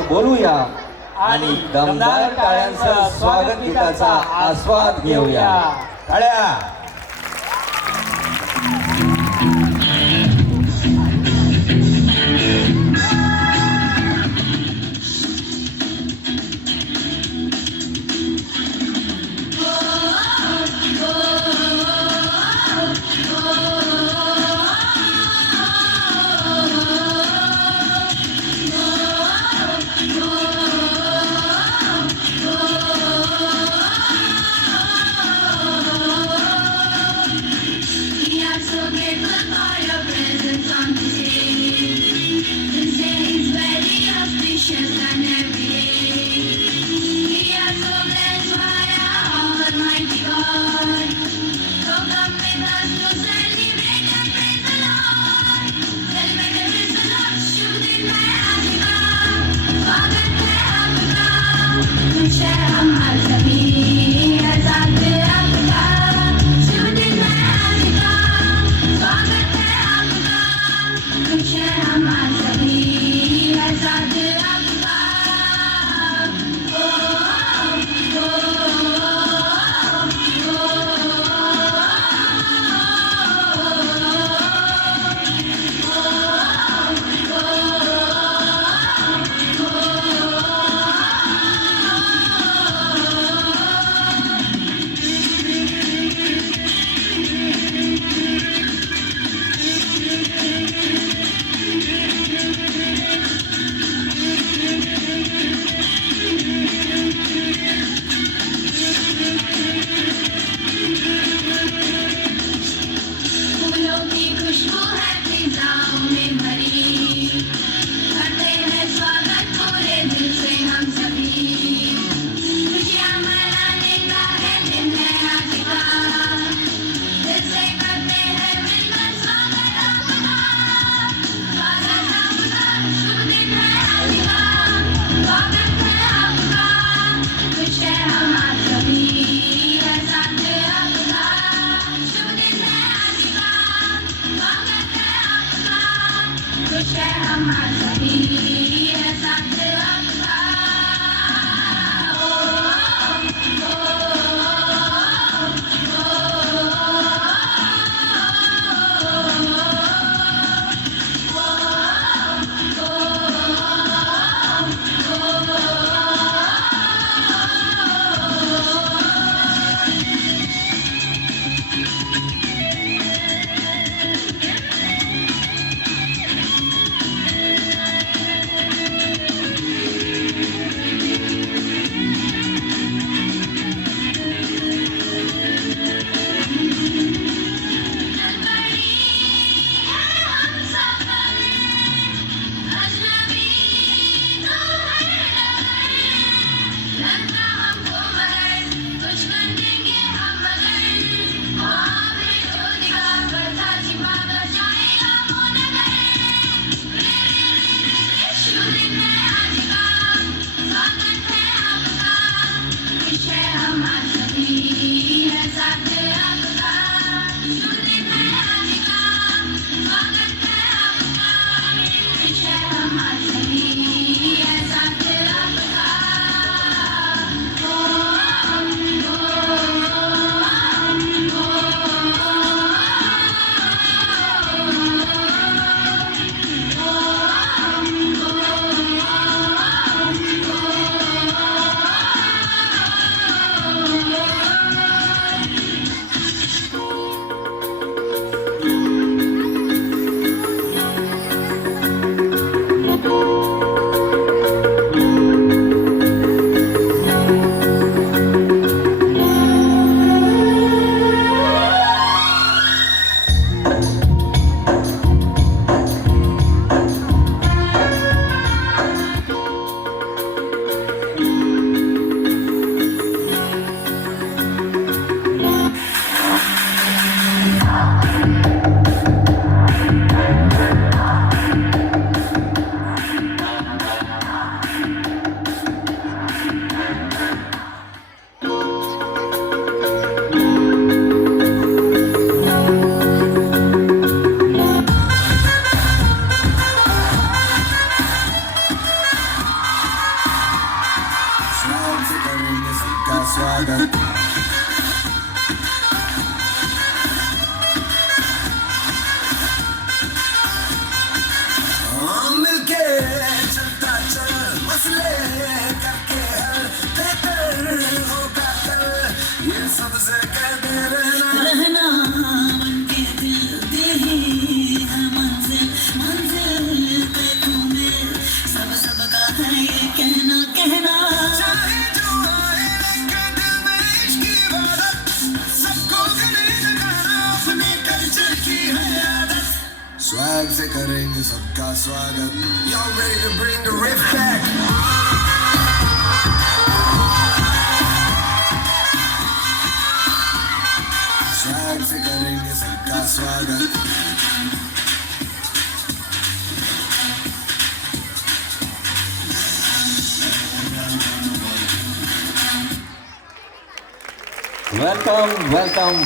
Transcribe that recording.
बोलूया आणि दमदार टाळ्यांसह स्वागत गीताचा आस्वाद घेऊया. टाळ्या. स्वागत मिलके चलता चल मसले करके हल बेहतर होगा कल ये सबसे कहते रहना बनके दिल दे ही हर मंजिल मंजिल पे तूने सबका है ये कहना कहना चाहे जो आए लेके दिल में इश्क की इबादत सबको गले लगाना अपने कल्चर की है आदत स्वैग से करेंगे सबका स्वागत Y'all ready to bring the riff back swag से करेंगे सबका स्वागत वेलकम वेलकम